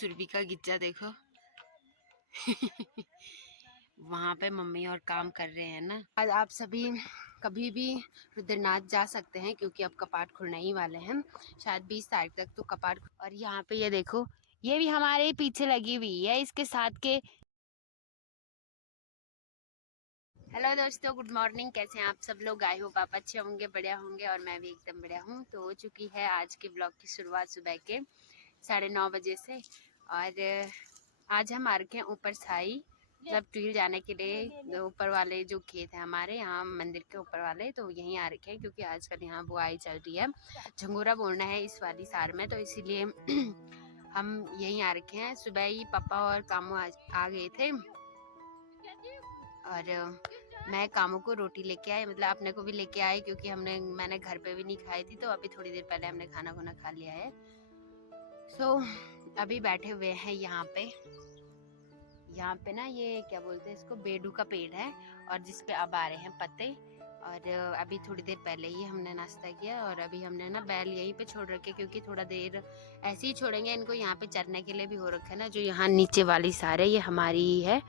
सुरभि का गिज्जा देखो। वहाँ पे मम्मी और काम कर रहे हैं ना। आज आप सभी कभी भी रुद्रनाथ जा सकते हैं क्योंकि अब कपाट खुलने ही वाले हैं, शायद 20 तारीख तक तो कपाट। और यहाँ पे ये देखो, ये भी हमारे पीछे लगी हुई है इसके साथ के। हेलो दोस्तों, गुड मॉर्निंग। कैसे हैं आप सब लोग? आई होप आप अच्छे होंगे, बढ़िया होंगे, और मैं भी एकदम बढ़िया हूँ। तो हो चुकी है आज के ब्लॉग की शुरुआत सुबह के 9:30 बजे से। और आज हम आ रखे हैं ऊपर साई, मतलब ट्रील जाने के लिए। ऊपर वाले जो खेत है हमारे यहाँ मंदिर के ऊपर वाले, तो यहीं आ रखे हैं क्योंकि आजकल यहाँ बुआई चल रही है, झंगोरा बोलना है इस वाली सार में, तो इसीलिए हम यहीं आ रखे हैं। सुबह ही पापा और कामू आ गए थे और मैं कामू को रोटी लेके आई, मतलब अपने को भी लेके आई क्योंकि मैंने घर पे भी नहीं खाई थी, तो अभी थोड़ी देर पहले हमने खाना खा लिया है। अभी बैठे हुए हैं यहाँ पे ना, ये क्या बोलते हैं इसको, बेडू का पेड़ है और जिसपे अब आ रहे हैं पत्ते। और अभी थोड़ी देर पहले ही हमने नाश्ता किया और अभी हमने ना बैल यहीं पे छोड़ रखे क्योंकि थोड़ा देर ऐसे ही छोड़ेंगे इनको। यहाँ पे चरने के लिए भी हो रखा है ना, जो यहाँ नीचे वाली सारे ये हमारी ही है,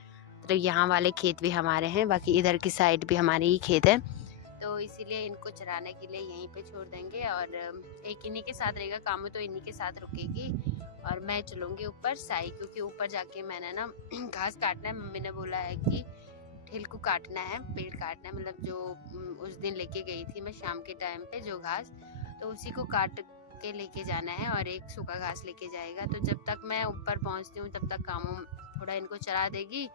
तो यहाँ वाले खेत भी हमारे हैं, बाकी इधर की साइड भी हमारे ही खेत है, तो इसीलिए इनको चराने के लिए यहीं पे छोड़ देंगे। और एक इन्हीं के साथ रहेगा कामू, तो इन्हीं के साथ रुकेगी और मैं चलूँगी ऊपर साई, क्योंकि ऊपर जाके मैंने ना घास काटना है। मम्मी ने बोला है कि ठेल को काटना है, पेड़ काटना है, मतलब जो उस दिन लेके गई थी मैं शाम के टाइम पे जो घास, तो उसी को काट के लेके जाना है और एक सूखा घास लेके जाएगा। तो जब तक मैं ऊपर पहुँचती हूँ तब तक कामू थोड़ा इनको चरा देगी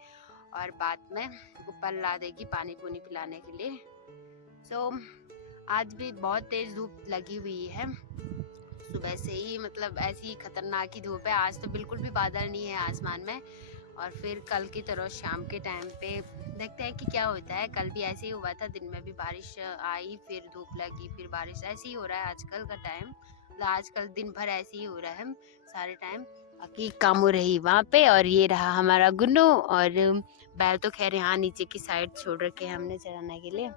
और बाद में ऊपर ला देगी पानी पूनी पिलाने के लिए। आज भी बहुत तेज धूप लगी हुई है सुबह से ही, मतलब ऐसी खतरनाक ही धूप है। आज तो बिल्कुल भी बादल नहीं है आसमान में, और फिर कल की तरह शाम के टाइम पे देखते हैं कि क्या होता है। कल भी ऐसे ही हुआ था, दिन में भी बारिश आई, फिर धूप लगी, फिर बारिश। ऐसे ही हो रहा है आजकल का टाइम, मतलब आजकल दिन भर ऐसे ही हो रहा है सारे टाइम। बाकी कामू रही वहाँ पे और ये रहा हमारा गुन्नू, और बैल तो खैर यहाँ नीचे की साइड छोड़ रखे हैं हमने चराने के लिए।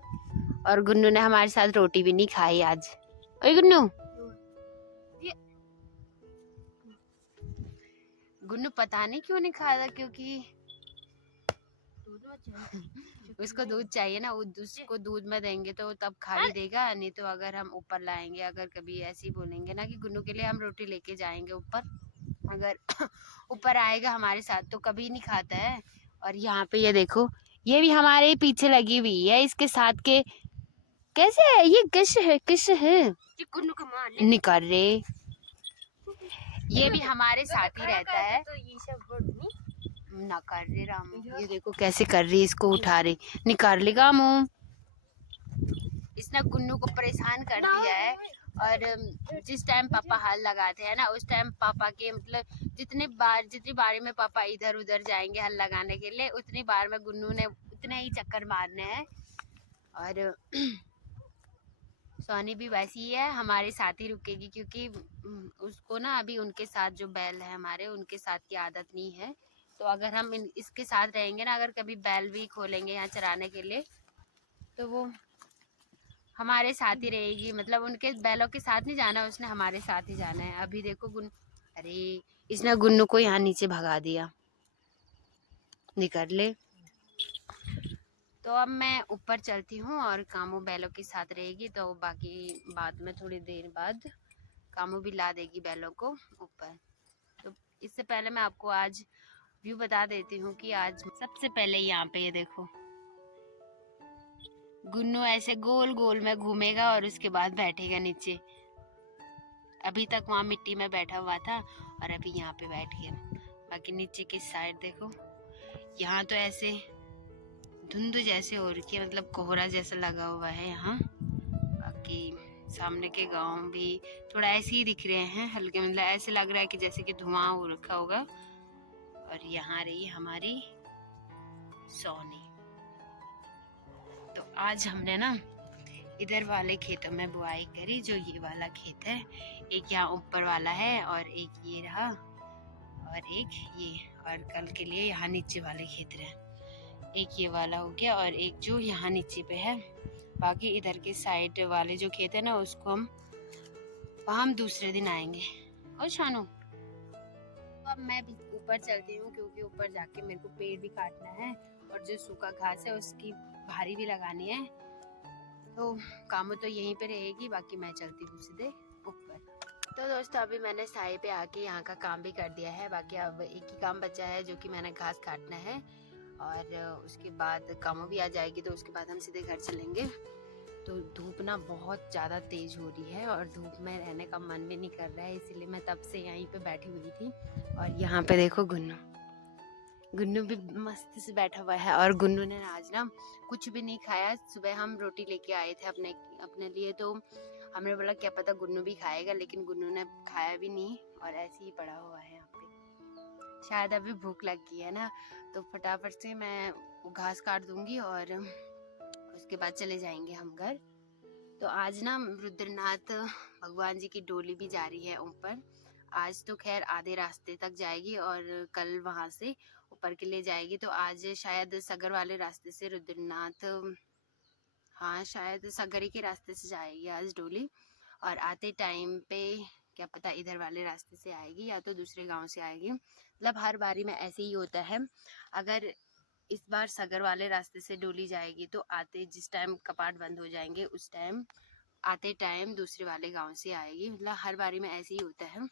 और गुन्नू ने हमारे साथ रोटी भी नहीं खाई आज। ओए गुन्नू, गुन्नू पता नहीं क्यों नहीं खाया था, क्योंकि उसको दूध चाहिए ना, उसको दूध में देंगे तो तब खा ही देगा, नहीं तो अगर हम ऊपर लाएंगे, अगर कभी ऐसे ही बोलेंगे ना कि गुन्नू के लिए हम रोटी लेके जाएंगे ऊपर, अगर ऊपर आएगा हमारे साथ तो कभी नहीं खाता है। और यहाँ पे ये देखो, ये भी हमारे पीछे लगी हुई है इसके साथ के। कैसे है ये, किस है निकाल रे, ये भी हमारे साथ ही रहता है। ना कर रही रामू, ये देखो कैसे कर रही, इसको उठा रही, निकाल लेगा मुँह। इसने गुन्नू को परेशान कर दिया है। और जिस टाइम पापा हल लगाते हैं ना, उस टाइम पापा के मतलब जितनी बारी में पापा इधर उधर जाएंगे हल लगाने के लिए, उतनी बार में गुन्नू ने उतने ही चक्कर मारने हैं। और सोनी भी वैसी ही है, हमारे साथ ही रुकेगी क्योंकि उसको ना अभी उनके साथ जो बैल है हमारे, उनके साथ की आदत नहीं है। तो अगर हम इसके साथ रहेंगे ना, अगर कभी बैल भी खोलेंगे यहाँ चराने के लिए, तो वो हमारे साथ ही रहेगी, मतलब उनके बैलों के साथ नहीं जाना, उसने हमारे साथ ही जाना है। अभी देखो अरे इसने गुन्नू को यहाँ नीचे भगा दिया, निकल ले। तो अब मैं ऊपर चलती हूँ और कामू बैलों के साथ रहेगी, तो बाकी बाद में थोड़ी देर बाद कामू भी ला देगी बैलों को ऊपर। तो इससे पहले मैं आपको आज व्यू बता देती हूँ कि आज सबसे पहले यहाँ पे ये देखो, गुन्नू ऐसे गोल गोल में घूमेगा और उसके बाद बैठेगा नीचे। अभी तक वहाँ मिट्टी में बैठा हुआ था और अभी यहाँ पे बैठ गया। बाकी नीचे की साइड देखो, यहाँ तो ऐसे धुंध जैसे हो रखी है, मतलब कोहरा जैसा लगा हुआ है यहाँ। बाकी सामने के गांव भी थोड़ा ऐसे ही दिख रहे हैं हल्के, मतलब ऐसे लग रहा है कि जैसे कि धुआं हो रखा होगा। और यहाँ रही हमारी सोनी। तो आज हमने ना इधर वाले खेतों में बुआई करी, जो ये वाला खेत है, एक यहाँ ऊपर वाला है और एक ये रहा और एक ये, और कल के लिए यहाँ नीचे वाले खेत रहे, एक ये वाला हो गया और एक जो यहाँ नीचे पे है। बाकी इधर के साइड वाले जो खेत है ना, उसको हम दूसरे दिन आएंगे। और शानू अब मैं भी ऊपर चलती हूँ क्योंकि ऊपर जाके मेरे को पेड़ भी काटना है और जो सूखा घास है उसकी भारी भी लगानी है। तो काम तो यहीं पे रहेगी, बाकी मैं चलती हूँ सीधे ऊपर। तो दोस्तों अभी मैंने साई पे आके यहाँ का काम भी कर दिया है, बाकी अब एक ही काम बचा है जो कि मैंने घास काटना है और उसके बाद कामों भी आ जाएगी तो उसके बाद हम सीधे घर चलेंगे। तो धूप ना बहुत ज़्यादा तेज़ हो रही है और धूप में रहने का मन भी नहीं कर रहा है, इसीलिए मैं तब से यहीं पे बैठी हुई थी। और यहाँ पे देखो गुन्नू भी मस्त से बैठा हुआ है और गुन्नू ने आज ना कुछ भी नहीं खाया। सुबह हम रोटी लेके आए थे अपने लिए, तो हमने बोला क्या पता गुन्नू भी खाएगा, लेकिन गुन्नू ने खाया भी नहीं और ऐसे ही पड़ा हुआ है यहाँ पे। शायद अभी भूख लग गई है ना, तो फटाफट से मैं घास काट दूंगी और उसके बाद चले जाएंगे हम घर। तो आज ना रुद्रनाथ भगवान जी की डोली भी जा रही है ऊपर। आज तो खैर आधे रास्ते तक जाएगी और कल वहां से ऊपर के लिए जाएगी। तो आज शायद सगर वाले रास्ते से रुद्रनाथ, हाँ शायद सगरी के रास्ते से जाएगी आज डोली, और आते टाइम पे क्या पता इधर वाले रास्ते से आएगी या तो दूसरे गांव से आएगी। मतलब हर बारी में ऐसे ही होता है। अगर इस बार सगर वाले रास्ते से डोली जाएगी तो आते जिस टाइम कपाट बंद हो जाएंगे उस टाइम आते टाइम दूसरे वाले गांव से आएगी। मतलब हर बारी में ऐसे ही होता है,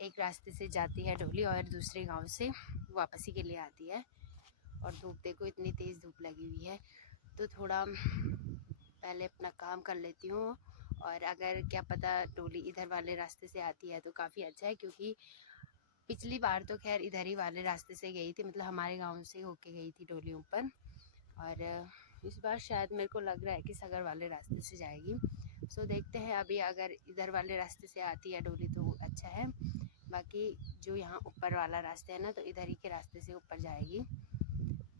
एक रास्ते से जाती है डोली और दूसरे गांव से वापसी के लिए आती है। और धूप देखो, इतनी तेज़ धूप लगी हुई है, तो थोड़ा पहले अपना काम कर लेती हूँ। और अगर क्या पता डोली इधर वाले रास्ते से आती है तो काफ़ी अच्छा है, क्योंकि पिछली बार तो खैर इधर ही वाले रास्ते से गई थी, मतलब हमारे गांव से होके गई थी डोली ऊपर। और इस बार शायद मेरे को लग रहा है कि सगर वाले रास्ते से जाएगी। सो देखते हैं, अभी अगर इधर वाले रास्ते से आती है डोली तो अच्छा है, बाकी जो यहाँ ऊपर वाला रास्ता है ना तो इधर ही के रास्ते से ऊपर जाएगी।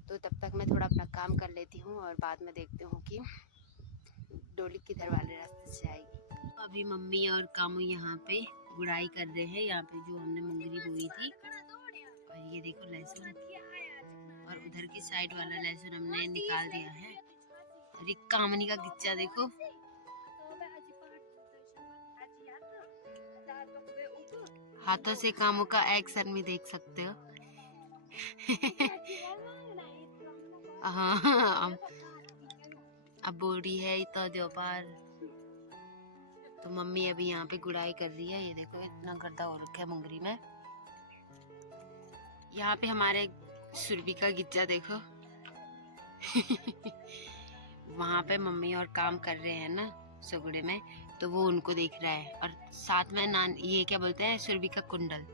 तो तब तक मैं थोड़ा अपना काम कर लेती हूँ और बाद में देखती हूँ कि डोली किधर वाले रास्ते से आएगी। अभी मम्मी और कामू यहाँ पे गुड़ाई कर रहे हैं, यहाँ पे जो हमने मुंगरी बोई थी। और ये देखो लहसुन, और उधर की साइड वाला लहसुन हमने निकाल दिया है। और ये कामनी का गिच्चा देखो, हाथों से कामों का एक्शन भी देख सकते हो। हाँ अब बोरी है तो दोपहर, तो मम्मी अभी यहाँ पे गुड़ाई कर रही है। ये देखो इतना गड्ढा हो रखा है मुंगरी में। यहाँ पे हमारे सुरभि का गिच्चा देखो। वहाँ पे मम्मी और काम कर रहे हैं ना सुगड़े में, तो वो उनको देख रहा है। और साथ में ये क्या बोलते हैं, सुरभि का कुंडल।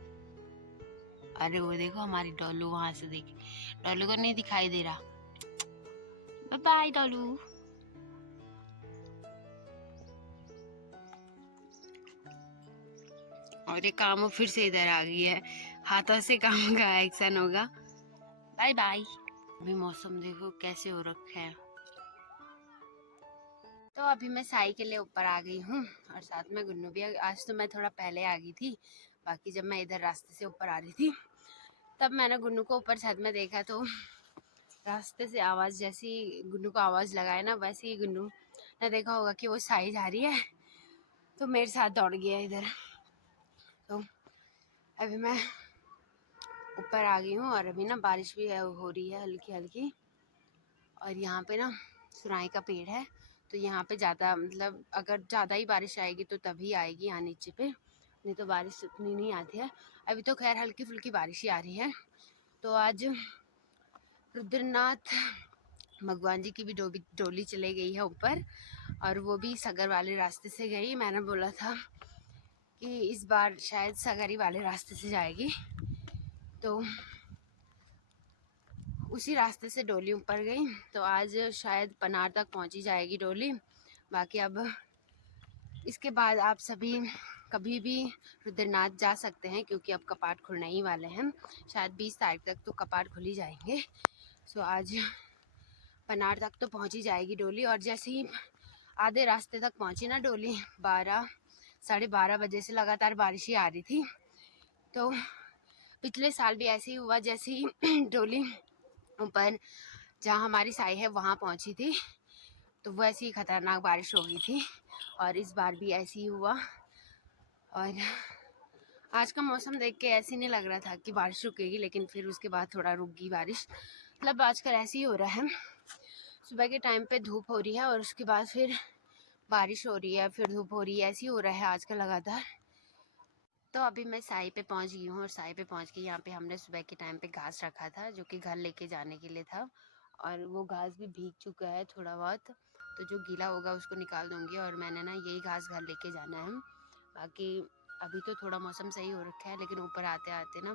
अरे वो देखो हमारी डोलू वहां से देख, डोलू को नहीं दिखाई दे रहा। बाय बाय डोलू। और ये कामो फिर से इधर आ गई है, हाथों से काम का एक्शन होगा। Bye bye. अभी मौसम देखो कैसे हो रखा है। तो अभी मैं साई के लिए ऊपर आ गई हूँ और साथ में गुन्नू भी। आज तो मैं थोड़ा पहले आ गई थी, बाकी जब मैं इधर रास्ते से ऊपर आ रही थी तब मैंने गुन्नू को ऊपर छत में देखा, तो रास्ते से आवाज़ जैसी गुन्नू को आवाज़ लगाए ना, वैसे ही गुन्नू ने देखा होगा कि वो साई जा रही है तो मेरे साथ दौड़ गया इधर। तो अभी मैं ऊपर आ गई हूँ और अभी ना बारिश भी हो रही है हल्की हल्की। और यहाँ पे ना सुराई का पेड़ है, तो यहाँ पे ज़्यादा मतलब अगर ज़्यादा ही बारिश आएगी तो तभी आएगी यहाँ नीचे पे, नहीं तो बारिश उतनी नहीं आती है। अभी तो खैर हल्की फुल्की बारिश ही आ रही है। तो आज रुद्रनाथ भगवान जी की भी डोली चले गई है ऊपर, और वो भी सगर वाले रास्ते से गई। मैंने बोला था कि इस बार शायद सगरी वाले रास्ते से जाएगी, तो उसी रास्ते से डोली ऊपर गई। तो आज शायद पनार तक पहुंची जाएगी डोली। बाकी अब इसके बाद आप सभी कभी भी रुद्रनाथ जा सकते हैं, क्योंकि अब कपाट खुलने ही वाले हैं। शायद 20 तारीख तक तो कपाट खुल ही जाएंगे। सो आज पनार तक तो पहुंची जाएगी डोली। और जैसे ही आधे रास्ते तक पहुंची ना डोली, 12-12:30 बजे से लगातार बारिश ही आ रही थी। तो पिछले साल भी ऐसे ही हुआ, जैसे ही डोली ऊपर जहाँ हमारी साई है वहाँ पहुँची थी तो वैसी ही खतरनाक बारिश हो गई थी। और इस बार भी ऐसे ही हुआ। और आज का मौसम देख के ऐसे नहीं लग रहा था कि बारिश रुकेगी, लेकिन फिर उसके बाद थोड़ा रुक गई बारिश। मतलब आजकल ऐसे ही हो रहा है, सुबह के टाइम पे धूप हो रही है और उसके बाद फिर बारिश हो रही है, फिर धूप हो रही है, ऐसे ही हो रहा है आजकल लगातार। तो अभी मैं साई पे पहुंच गई हूँ और साई पे पहुंच के यहाँ पे हमने सुबह के टाइम पे घास रखा था जो कि घर लेके जाने के लिए था, और वो घास भी भीग चुका है थोड़ा बहुत, तो जो गीला होगा उसको निकाल दूंगी और मैंने ना यही घास घर लेके जाना है। बाकी अभी तो थोड़ा मौसम सही हो रखा है, लेकिन ऊपर आते आते ना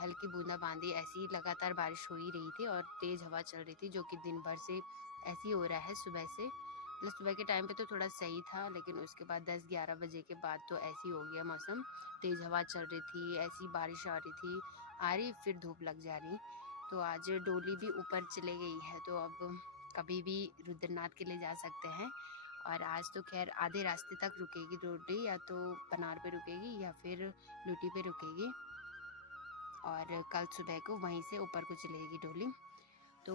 हल्की बूंदाबांदी, ऐसी ही लगातार बारिश हो ही रही थी और तेज़ हवा चल रही थी, जो कि दिन भर से ऐसे ही हो रहा है सुबह से। मतलब सुबह के टाइम पे तो थोड़ा सही था, लेकिन उसके बाद 10-11 बजे के बाद तो ऐसे ही हो गया मौसम। तेज़ हवा चल रही थी, ऐसी बारिश आ रही थी, आ रही फिर धूप लग जा रही। तो आज डोली भी ऊपर चले गई है, तो अब कभी भी रुद्रनाथ के लिए जा सकते हैं। और आज तो खैर आधे रास्ते तक रुकेगी डोली, या तो पनार पे रुकेगी या फिर लूटी पे रुकेगी, और कल सुबह को वहीं से ऊपर को चलेगी डोली। तो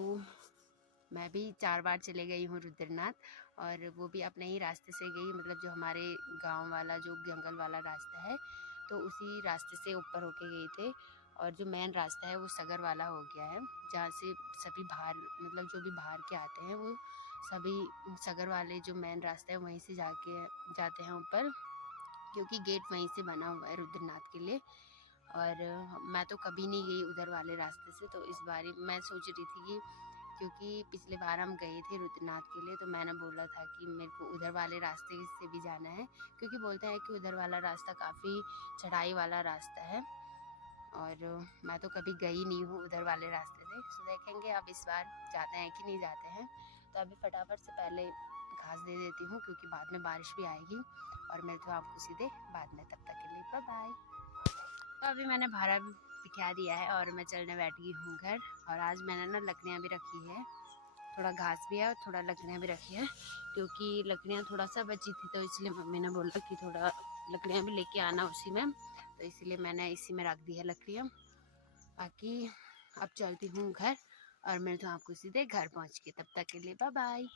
मैं भी 4 बार चले गई हूँ रुद्रनाथ, और वो भी अपने ही रास्ते से गई, मतलब जो हमारे गांव वाला जो जंगल वाला रास्ता है, तो उसी रास्ते से ऊपर होके गई थे। और जो मेन रास्ता है वो सगर वाला हो गया है, जहाँ से सभी बाहर, मतलब जो भी बाहर के आते हैं वो सभी सगर वाले जो मेन रास्ता है वहीं से जाते हैं ऊपर, क्योंकि गेट वहीं से बना हुआ है रुद्रनाथ के लिए। और मैं तो कभी नहीं गई उधर वाले रास्ते से, तो इस बार मैं सोच रही थी कि, क्योंकि पिछले बार हम गए थे रुद्रनाथ के लिए, तो मैंने बोला था कि मेरे को उधर वाले रास्ते से भी जाना है, क्योंकि बोलते हैं कि उधर वाला रास्ता काफ़ी चढ़ाई वाला रास्ता है, और मैं तो कभी गई नहीं हूँ उधर वाले रास्ते से। तो देखेंगे अब इस बार जाते हैं कि नहीं जाते हैं। तो अभी फटाफट से पहले घास दे देती हूँ, क्योंकि बाद में बारिश भी आएगी, और मैं तो आपको सीधे बाद में, तब तक के लिए बाय बाय। तो अभी मैंने भाड़ा भी बिठा दिया है और मैं चलने बैठ गई हूँ घर। और आज मैंने ना लकड़ियाँ भी रखी है, थोड़ा घास भी है और थोड़ा लकड़ियाँ भी रखी है, क्योंकि लकड़ियाँ थोड़ा सा बची थी, तो इसलिए मम्मी ने बोला कि थोड़ा लकड़ियाँ भी लेके आना उसी में, तो इसलिए मैंने इसी में रख दी है लकड़ियाँ। बाकी अब चलती हूँ घर, और मैं तो आपको सीधे घर पहुँच के, तब तक के लिए बाय बाय।